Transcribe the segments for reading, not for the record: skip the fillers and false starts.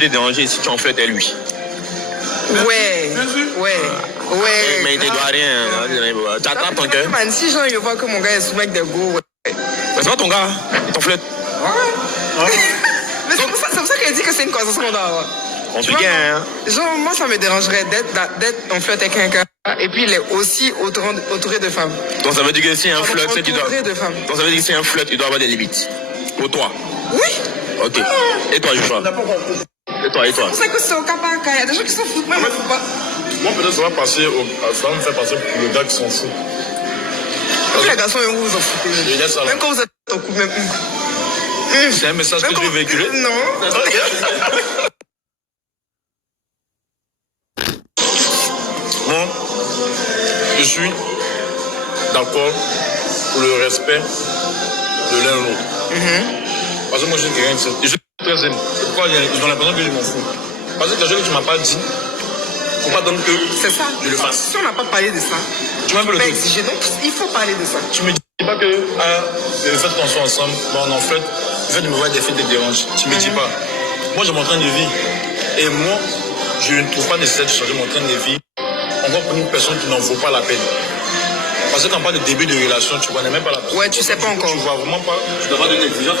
peut te déranger si tu en flirtes à lui. Ouais. Mais il ne doit rien. Tu attrapes ton cœur. Si genre, il voit que mon gars est sous avec des go, ouais. C'est pas ton gars, il t'en flirte. Ouais. Mais c'est pour ça qu'elle dit que c'est une conversation qu'on doit avoir. On se gagne, hein. Genre, moi, ça me dérangerait d'être en flirt avec quelqu'un et puis il est aussi entouré de femmes. Donc ça veut dire que si un flirt, de femmes. Donc ça veut dire que si un flirt, il doit avoir des limites. Pour toi. Oui. Ok. Et toi, Joshua? Et toi? C'est pour ça que c'est au cas par cas. Il y a des gens qui s'en foutent, moi, je m'en fous pas. Moi, peut-être ça va me faire passer pour le gars qui s'en fout. Tous les garçons, vous vous en foutez. Même quand vous êtes en couple, même. C'est un message que tu veux véhiculer? Non. Moi, je suis d'accord pour le respect de l'un ou l'autre. Parce que moi, je suis quelqu'un de... Je suis très zen. Pourquoi ils ont l'impression que je m'en fous? Parce que la chose que tu m'as pas dit, faut pas donc que c'est ça. Je le fasse. Si on n'a pas parlé de ça, tu m'as un peu le truc. exiger. Donc, il faut parler de ça. Tu me dis pas que le fait qu'on soit ensemble, on en fait, le fait de me voir des filles te dérange. Tu me dis pas. Moi, j'ai mon train de vie. Et moi, je ne trouve pas nécessaire de changer mon train de vie. Encore pour une personne qui n'en vaut pas la peine. Parce que quand on parle de début de relation, tu connais même pas la personne. Ouais, tu sais pas encore. Tu vois vraiment pas. Tu dois pas donner l'exigence.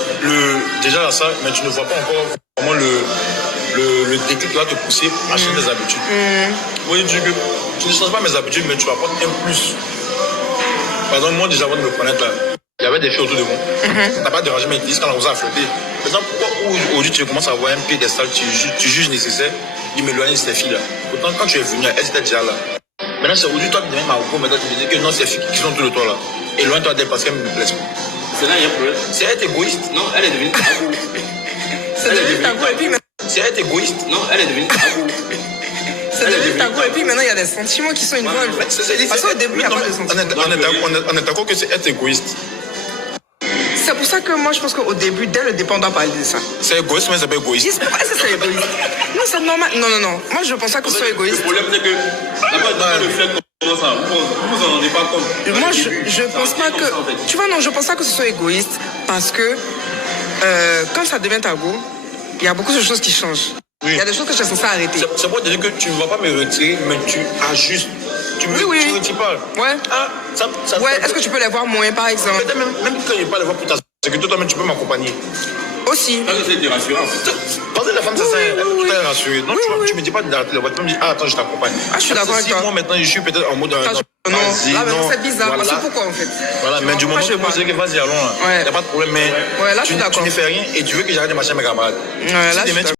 Déjà à ça, mais tu ne vois pas encore vraiment le déclic qui va te pousser à changer tes habitudes. Oui, tu ne changes pas mes habitudes, mais tu apportes un plus. Par exemple, moi, déjà avant de me connaître là, il y avait des filles autour de moi. Ça n'a pas dérangé, mais ils disent quand on a flotter. Maintenant, pourquoi aujourd'hui tu commences à avoir un piédestal, tu juges nécessaire de m'éloigner de ces filles-là? Pourtant, quand tu es venu, elles étaient déjà là. Maintenant, c'est aujourd'hui, toi, tu deviens Marocco, maintenant, tu me dis que non, ces filles qui sont autour de toi là, éloigne-toi d'elles parce qu'elles me plaisent pas. C'est là, il y a un problème. C'est être égoïste. Non, elle est devenue tabou. C'est devenu tabou et puis maintenant. C'est être égoïste. Non, elle est devenue tabou. C'est devenu tabou et puis maintenant, il y a des sentiments qui sont une bonne. Parce qu'au début, il n'y a pas de sentiments. On est d'accord que c'est être égoïste. C'est pour ça que moi, je pense qu'au début, dès le départ, on doit parler de ça. C'est égoïste, mais c'est pas égoïste. Est-ce que c'est égoïste? Non, c'est normal. Non. Moi, je pense pas que ce soit égoïste. Le problème, c'est que là-bas, le fait comme ça, vous vous en rendez pas compte. Moi, je pense pas que... Tu vois, non, je pense pas que ce soit égoïste parce que quand ça devient tabou, il y a beaucoup de choses qui changent. Il y a des choses que je suis censée arrêter. C'est pour te dire que tu ne vas pas me retirer, mais tu ajustes. Tu ne retires pas. Ouais. Ouais, est-ce que tu peux les voir moins, par exemple? Même quand je ne vais pas les voir pour ta... C'est que toi-même, tu peux m'accompagner. Aussi. Ça, c'est des rassurants. Parce que la femme, c'est ça, elle peut tout rassurer. Non, tu me dis pas d'arrêter la voix. Tu me dis, attends, je t'accompagne. Je suis d'accord avec toi. Moi, maintenant, je suis peut-être en mode... Non, là, maintenant, c'est bizarre. Parce que pourquoi, en fait? Voilà, mais du moment où je dis que vas-y, allons, il n'y a pas de problème, mais là, je suis d'accord. Tu ne fais rien et tu veux que j'arrête de marcher avec mes camarades. Ouais, là,